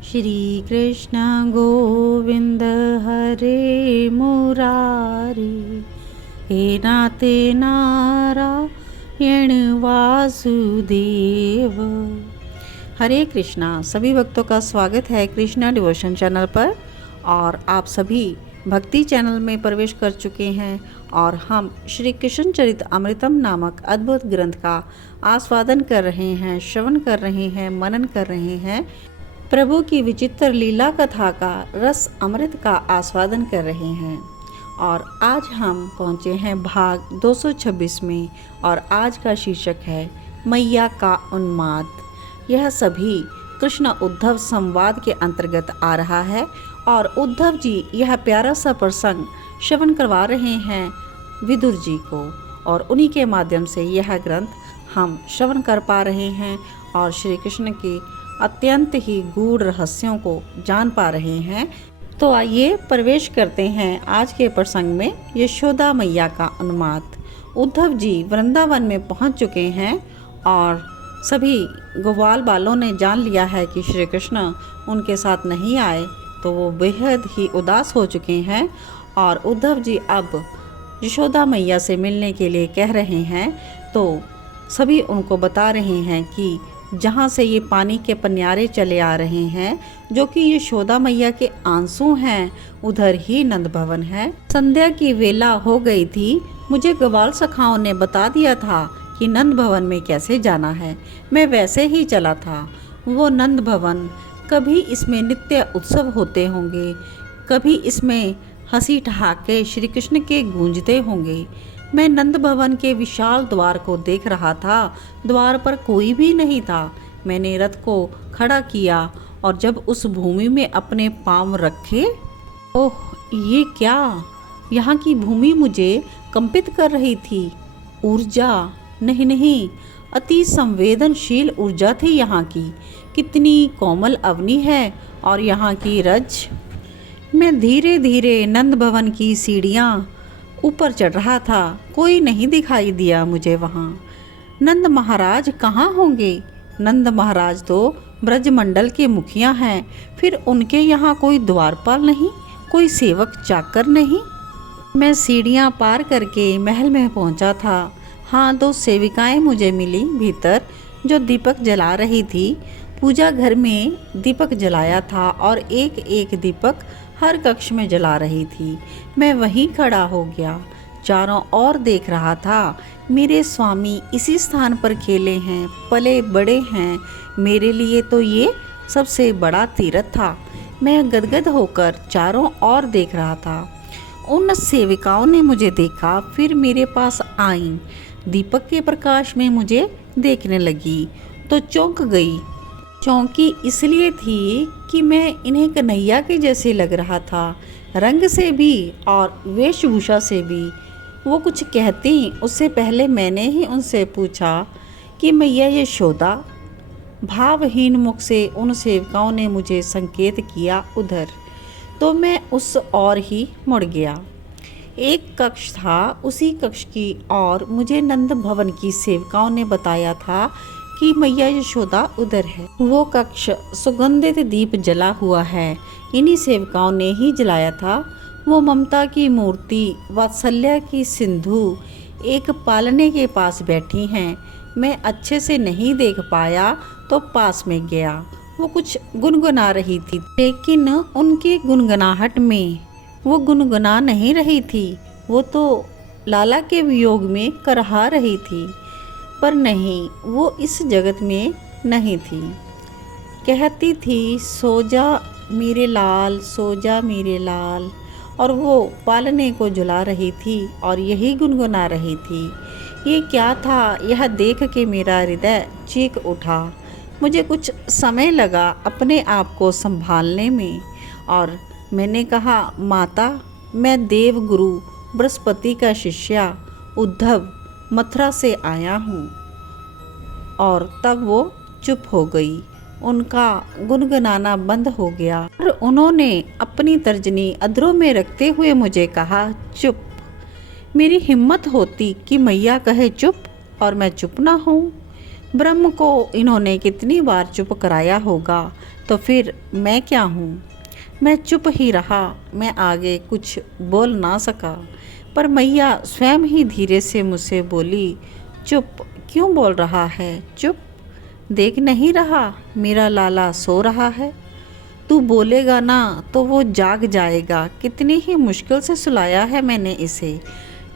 श्री कृष्ण गोविंद हरे मुरारी, हे नाते नारायण वासुदेव। हरे कृष्णा। सभी भक्तों का स्वागत है कृष्णा डिवोशन चैनल पर। और आप सभी भक्ति चैनल में प्रवेश कर चुके हैं और हम श्री कृष्ण चरित अमृतम नामक अद्भुत ग्रंथ का आस्वादन कर रहे हैं, श्रवण कर रहे हैं, मनन कर रहे हैं। प्रभु की विचित्र लीला कथा का रस अमृत का आस्वादन कर रहे हैं। और आज हम पहुँचे हैं भाग 226 में और आज का शीर्षक है मैया का उन्माद। यह सभी कृष्ण उद्धव संवाद के अंतर्गत आ रहा है और उद्धव जी यह प्यारा सा प्रसंग श्रवण करवा रहे हैं विदुर जी को, और उन्हीं के माध्यम से यह ग्रंथ हम श्रवण कर पा रहे हैं और श्री कृष्ण के अत्यंत ही गूढ़ रहस्यों को जान पा रहे हैं। तो आइए प्रवेश करते हैं आज के प्रसंग में। यशोदा मैया का उन्माद। उद्धव जी वृंदावन में पहुंच चुके हैं और सभी ग्वाल बालों ने जान लिया है कि श्री कृष्ण उनके साथ नहीं आए, तो वो बेहद ही उदास हो चुके हैं। और उद्धव जी अब यशोदा मैया से मिलने के लिए कह रहे हैं, तो सभी उनको बता रहे हैं कि जहाँ से ये पानी के पनियारे चले आ रहे हैं, जो कि यशोदा मैया के आंसू हैं, उधर ही नंद भवन है। संध्या की वेला हो गई थी। मुझे ग्वाल सखाओं ने बता दिया था कि नंद भवन में कैसे जाना है। मैं वैसे ही चला था। वो नंद भवन, कभी इसमें नित्य उत्सव होते होंगे, कभी इसमें हंसी ठहाके श्री कृष्ण के गूंजते होंगे। मैं नंद भवन के विशाल द्वार को देख रहा था। द्वार पर कोई भी नहीं था। मैंने रथ को खड़ा किया और जब उस भूमि में अपने पांव रखे, ओह ये क्या! यहाँ की भूमि मुझे कंपित कर रही थी। ऊर्जा नहीं, अति संवेदनशील ऊर्जा थी यहाँ की। कितनी कोमल अवनी है और यहाँ की रज। मैं धीरे धीरे नंद भवन की सीढ़ियाँ ऊपर चढ़ रहा था। कोई नहीं दिखाई दिया मुझे वहाँ। नंद महाराज कहाँ होंगे? नंद महाराज तो ब्रजमंडल के मुखिया हैं, फिर उनके यहाँ कोई द्वारपाल नहीं, कोई सेवक चाकर नहीं। मैं सीढ़ियाँ पार करके महल में पहुँचा था। हाँ, 2 सेविकाएं मुझे मिली भीतर, जो दीपक जला रही थी। पूजा घर में दीपक जलाया था और एक एक दीपक हर कक्ष में जला रही थी। मैं वहीं खड़ा हो गया, चारों ओर देख रहा था। मेरे स्वामी इसी स्थान पर खेले हैं, पले बड़े हैं। मेरे लिए तो ये सबसे बड़ा तीर्थ था। मैं गदगद होकर चारों ओर देख रहा था। उन सेविकाओं ने मुझे देखा, फिर मेरे पास आईं। दीपक के प्रकाश में मुझे देखने लगी तो चौंक गई। चौंकी इसलिए थी कि मैं इन्हें कन्हैया के जैसे लग रहा था, रंग से भी और वेशभूषा से भी। वो कुछ कहती उससे पहले मैंने ही उनसे पूछा कि मैया यशोदा। भावहीन मुख से उन सेवकाओं ने मुझे संकेत किया उधर, तो मैं उस ओर ही मुड़ गया। एक कक्ष था, उसी कक्ष की ओर मुझे नंद भवन की सेवकाओं ने बताया था कि मैया यशोदा उधर है। वो कक्ष सुगंधित दीप जला हुआ है, इन्हीं सेवकाओं ने ही जलाया था। वो ममता की मूर्ति, वात्सल्य की सिंधु एक पालने के पास बैठी हैं। मैं अच्छे से नहीं देख पाया तो पास में गया। वो कुछ गुनगुना रही थी, लेकिन उनकी गुनगुनाहट में वो गुनगुना नहीं रही थी। वो तो लाला के वियोग में करहा रही थी, पर नहीं, वो इस जगत में नहीं थी। कहती थी, सो जा मेरे लाल, सो जा मेरे लाल। और वो पालने को झुला रही थी और यही गुनगुना रही थी। ये क्या था? यह देख के मेरा हृदय चीख उठा। मुझे कुछ समय लगा अपने आप को संभालने में और मैंने कहा, माता, मैं देवगुरु बृहस्पति का शिष्या उद्धव मथुरा से आया हूँ। और तब वो चुप हो गई। उनका गुनगुनाना बंद हो गया और उन्होंने अपनी तर्जनी अधरों में रखते हुए मुझे कहा, चुप। मेरी हिम्मत होती कि मैया कहे चुप और मैं चुप ना हूँ। ब्रह्म को इन्होंने कितनी बार चुप कराया होगा, तो फिर मैं क्या हूँ। मैं चुप ही रहा, मैं आगे कुछ बोल ना सका। पर मैया स्वयं ही धीरे से मुझसे बोली, चुप क्यों बोल रहा है, चुप। देख नहीं रहा मेरा लाला सो रहा है। तू बोलेगा ना तो वो जाग जाएगा। कितनी ही मुश्किल से सुलाया है मैंने इसे।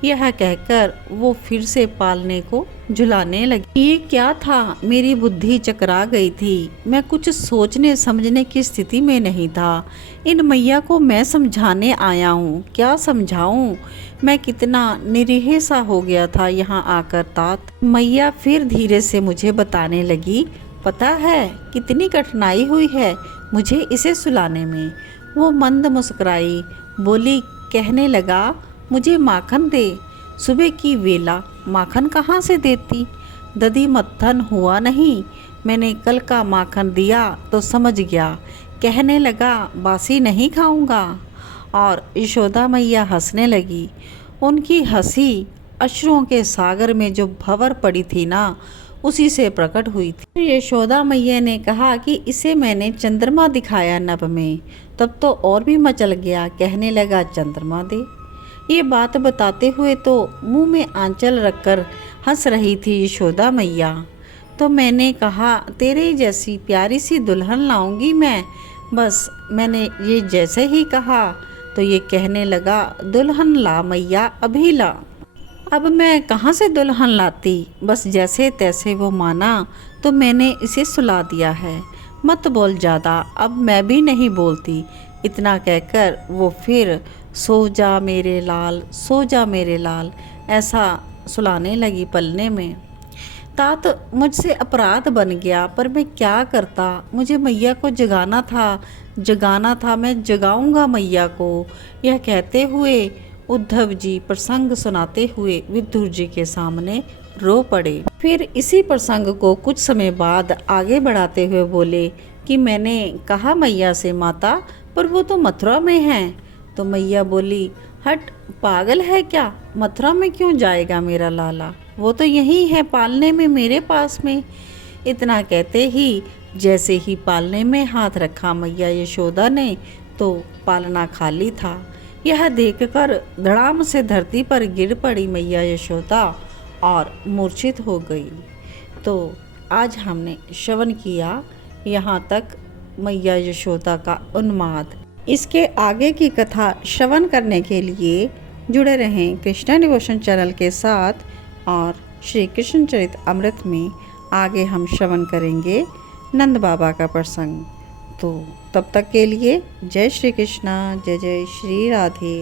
यह कहकर वो फिर से पालने को झुलाने लगी। ये क्या था, मेरी बुद्धि चकरा गई थी। मैं कुछ सोचने समझने की स्थिति में नहीं था। इन मैया को मैं समझाने आया हूँ, क्या समझाऊँ। मैं कितना निरीह सा हो गया था यहाँ आकर तात। मैया फिर धीरे से मुझे बताने लगी, पता है कितनी कठिनाई हुई है मुझे इसे सुलाने में। वो मंद मुस्कुराई, बोली, कहने लगा, मुझे माखन दे। सुबह की वेला माखन कहाँ से देती, दधी मत्थन हुआ नहीं। मैंने कल का माखन दिया तो समझ गया। कहने लगा, बासी नहीं खाऊंगा। और यशोदा मैया हंसने लगी। उनकी हंसी अश्रुओं के सागर में जो भंवर पड़ी थी ना, उसी से प्रकट हुई थी। यशोदा मैया ने कहा कि इसे मैंने चंद्रमा दिखाया नभ में, तब तो और भी मचल गया। कहने लगा, चंद्रमा दे। ये बात बताते हुए तो मुंह में आंचल रखकर हंस रही थी यशोदा मैया। तो मैंने कहा, तेरे जैसी प्यारी सी दुल्हन लाऊंगी मैं। बस मैंने ये जैसे ही कहा तो ये कहने लगा, दुल्हन ला मैया, अभी ला। अब मैं कहाँ से दुल्हन लाती। बस जैसे तैसे वो माना तो मैंने इसे सुला दिया है। मत बोल ज़्यादा, अब मैं भी नहीं बोलती। इतना कहकर वो फिर सो जा मेरे लाल, सो जा मेरे लाल, ऐसा सुलाने लगी पलने में। तात मुझसे अपराध बन गया, पर मैं क्या करता। मुझे मैया को जगाना था, मैं जगाऊंगा मैया को। यह कहते हुए उद्धव जी प्रसंग सुनाते हुए विदुर जी के सामने रो पड़े। फिर इसी प्रसंग को कुछ समय बाद आगे बढ़ाते हुए बोले कि मैंने कहा मैया से, माता पर वो तो मथुरा में हैं। तो मैया बोली, हट, पागल है क्या, मथुरा में क्यों जाएगा मेरा लाला, वो तो यही है पालने में मेरे पास में। इतना कहते ही जैसे ही पालने में हाथ रखा मैया यशोदा ने, तो पालना खाली था। यह देखकर धड़ाम से धरती पर गिर पड़ी मैया यशोदा और मूर्छित हो गई। तो आज हमने श्रवण किया यहाँ तक मैया यशोदा का उन्माद। इसके आगे की कथा श्रवण करने के लिए जुड़े रहें कृष्णा डिवोशन चैनल के साथ। और श्री कृष्ण चरित अमृत में आगे हम श्रवण करेंगे नंद बाबा का प्रसंग। तो तब तक के लिए जय श्री कृष्णा, जय जय श्री राधे।